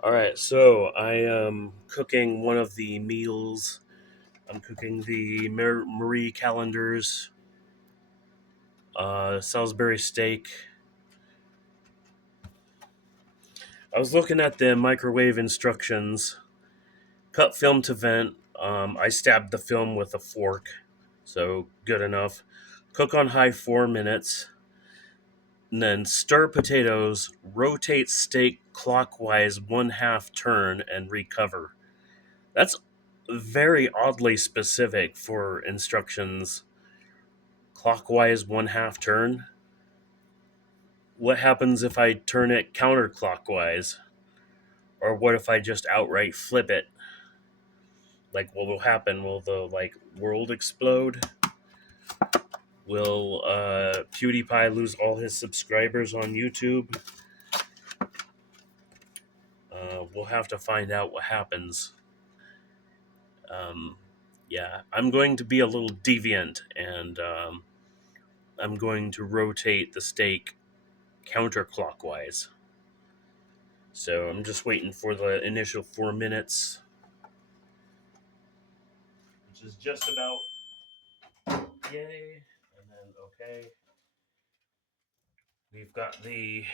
All right, so I am cooking one of the meals. I'm cooking the Marie Callender's Salisbury steak. I was looking at the microwave instructions. Cut film to vent. I stabbed the film with a fork, so good enough. Cook on high 4 minutes. And then stir potatoes. Rotate steak clockwise 1/2 turn and recover. That's very oddly specific for instructions. Clockwise 1/2 turn. What happens if I turn it counterclockwise? Or what if I just outright flip it? Like, what will happen? Will the world explode? Will PewDiePie lose all his subscribers on YouTube? We'll have to find out what happens. Um, yeah, I'm going to be a little deviant, and I'm going to rotate the steak counterclockwise. So I'm just waiting for the initial 4 minutes, which is just about yay. And then, okay, we've got the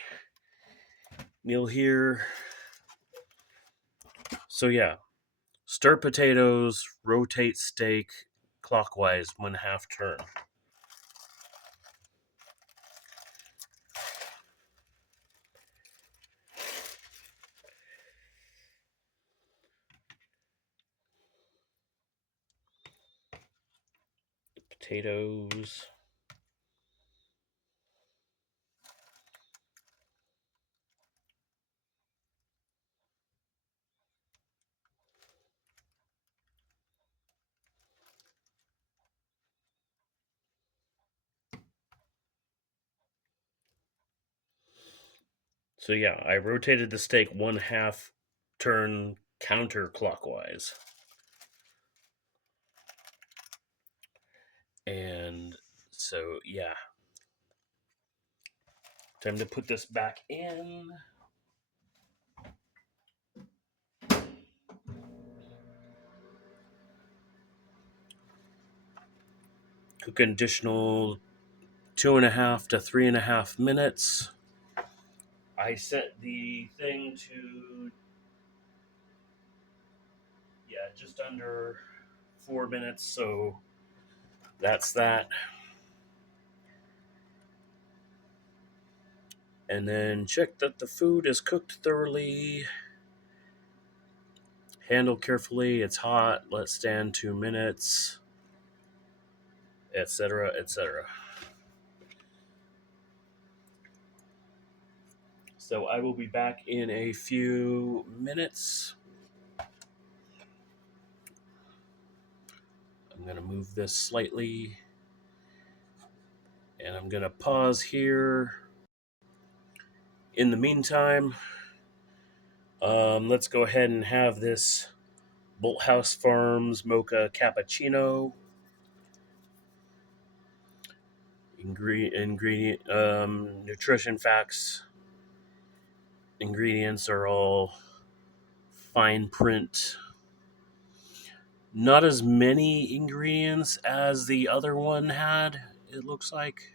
meal here. So, yeah, stir potatoes, rotate steak clockwise 1/2 turn. Potatoes. So, yeah, I rotated the steak 1/2 turn counterclockwise. And so, yeah, time to put this back in. Cook an additional 2.5 to 3.5 minutes. I set the thing to, yeah, just under 4 minutes, so that's that. And then check that the food is cooked thoroughly. Handle carefully. It's hot. Let stand 2 minutes, etc., etc. So I will be back in a few minutes. I'm going to move this slightly. And I'm going to pause here. In the meantime, let's go ahead and have this Bolthouse Farms Mocha Cappuccino. Ingredient nutrition facts. Ingredients are all fine print. Not as many ingredients as the other one had, it looks like.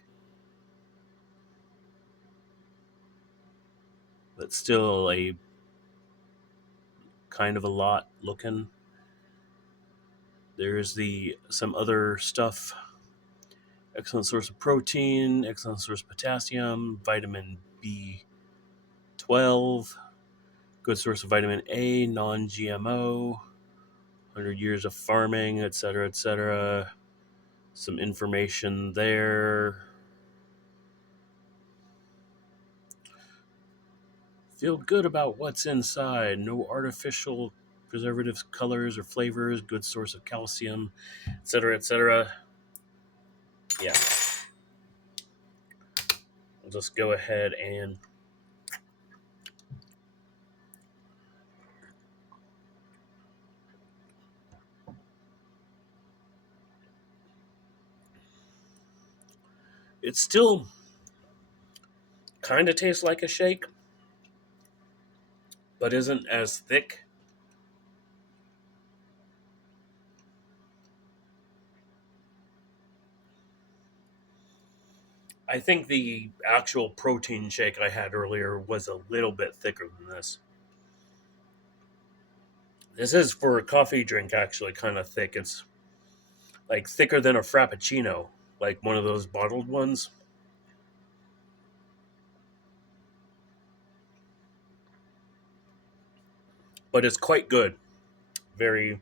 But still a kind of a lot looking. There's some other stuff. Excellent source of protein, excellent source of potassium, vitamin B12, good source of vitamin A, non-GMO, 100 years of farming, etc., etc. Some information there. Feel good about what's inside. No artificial preservatives, colors, or flavors. Good source of calcium, etc., etc. Yeah. I'll just go ahead and it still kind of tastes like a shake, but isn't as thick. I think the actual protein shake I had earlier was a little bit thicker than this. This is for a coffee drink actually kind of thick. It's like thicker than a frappuccino, like one of those bottled ones. But it's quite good. Very,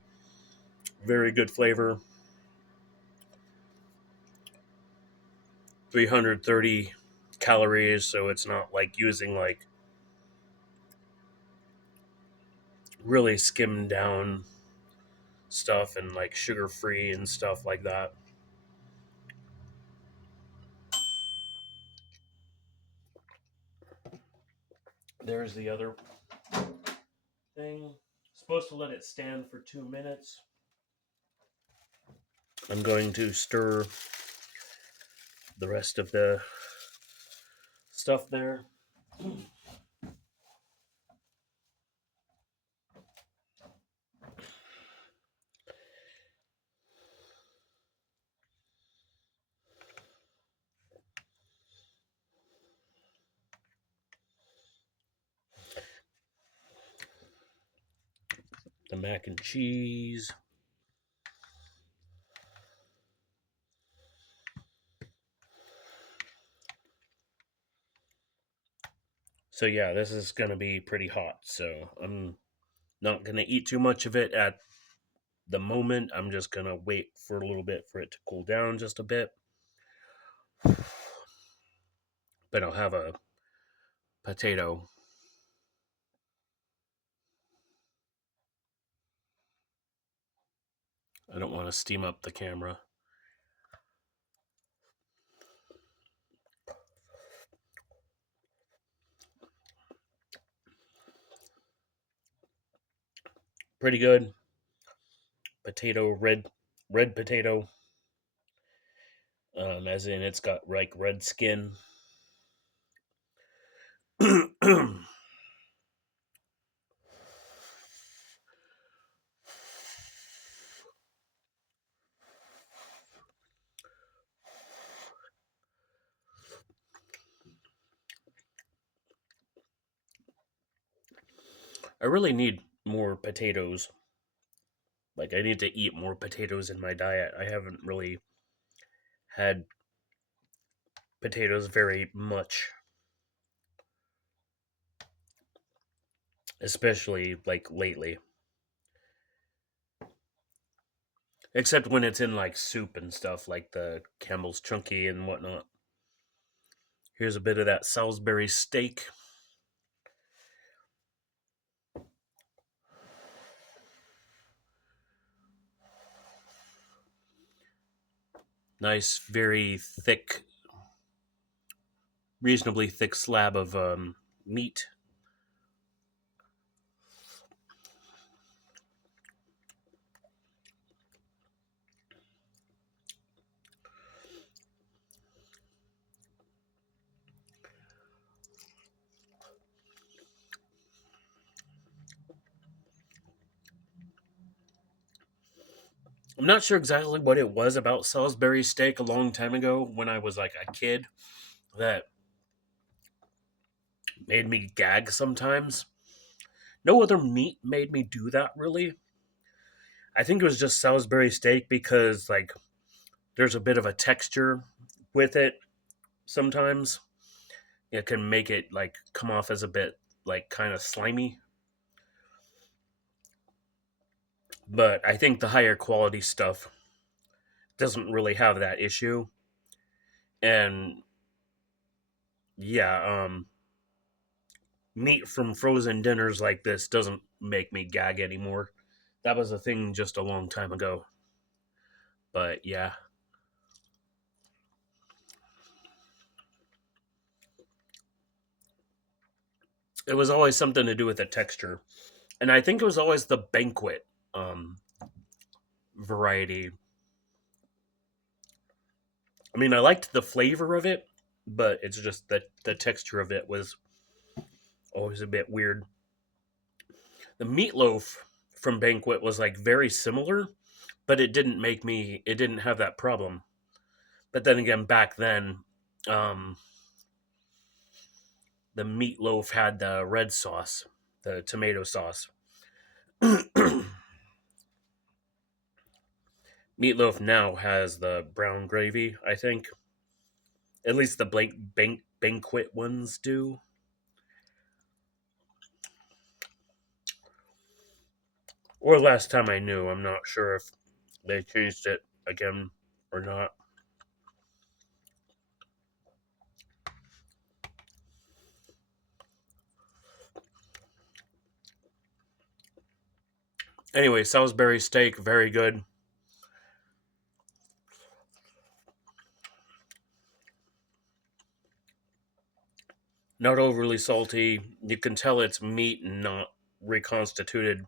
very good flavor. 330 calories, so it's not like using like really skimmed down stuff and like sugar free and stuff like that. There's the other thing. Supposed to let it stand for 2 minutes. I'm going to stir the rest of the stuff there. The mac and cheese. So yeah, this is going to be pretty hot. So I'm not going to eat too much of it at the moment. I'm just going to wait for a little bit for it to cool down just a bit. But I'll have a potato. I don't want to steam up the camera. Pretty good. Potato, red potato. As in it's got like red skin. I really need more potatoes. Like I need to eat more potatoes in my diet. I haven't really had potatoes very much, especially like lately. Except when it's in like soup and stuff, like the Campbell's Chunky and whatnot. Here's a bit of that Salisbury steak. Nice, very thick, reasonably thick slab of meat. I'm not sure exactly what it was about Salisbury steak a long time ago when I was like a kid that made me gag sometimes. No other meat made me do that really. I think it was just Salisbury steak because like there's a bit of a texture with it sometimes. It can make it like come off as a bit like kind of slimy. But I think the higher quality stuff doesn't really have that issue. And yeah, meat from frozen dinners like this doesn't make me gag anymore. That was a thing just a long time ago. But yeah, it was always something to do with the texture. And I think it was always the banquet um, variety. I mean, I liked the flavor of it, but it's just that the texture of it was always a bit weird. The meatloaf from Banquet was like very similar, but it didn't have that problem. But then again, back then, um, the meatloaf had the red sauce, the tomato sauce. Meatloaf now has the brown gravy, I think. At least the banquet ones do. Or last time I knew, I'm not sure if they changed it again or not. Anyway, Salisbury steak, very good. Not overly salty. You can tell it's meat and not reconstituted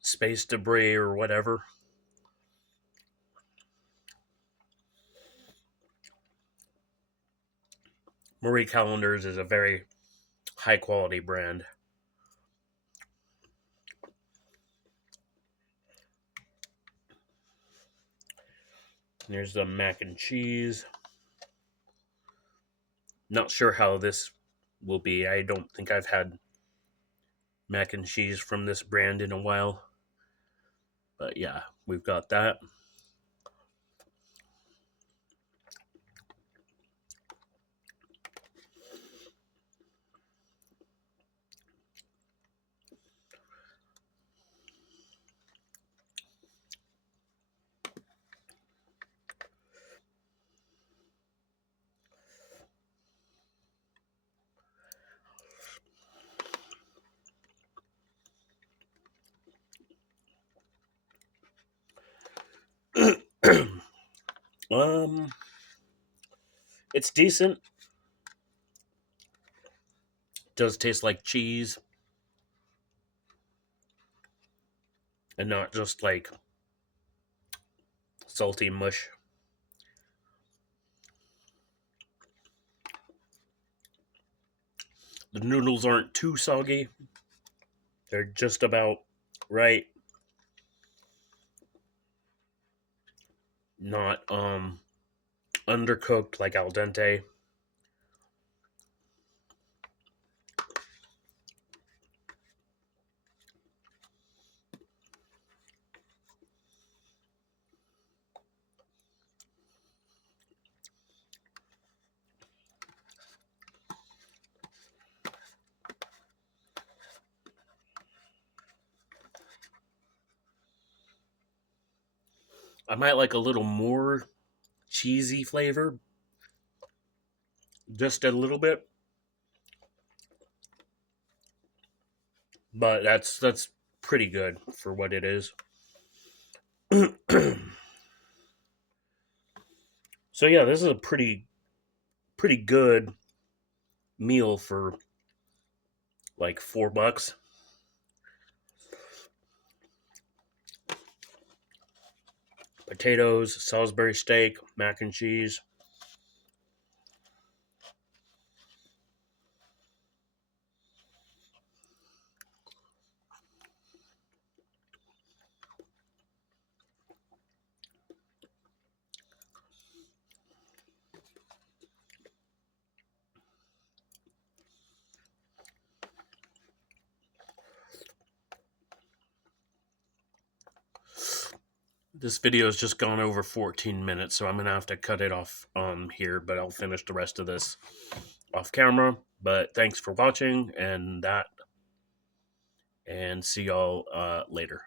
space debris or whatever. Marie Callender's is a very high quality brand. There's the mac and cheese. Not sure how this will be. I don't think I've had mac and cheese from this brand in a while. But yeah, we've got that. um, it's decent. Does taste like cheese and not just like salty mush. The noodles aren't too soggy. They're just about right. Not undercooked like al dente. I might like a little more cheesy flavor, just a little bit, but that's pretty good for what it is. So yeah, this is a pretty good meal for like $4. Potatoes, Salisbury steak, mac and cheese. This video has just gone over 14 minutes, so I'm gonna have to cut it off here, but I'll finish the rest of this off camera. But thanks for watching and see y'all later.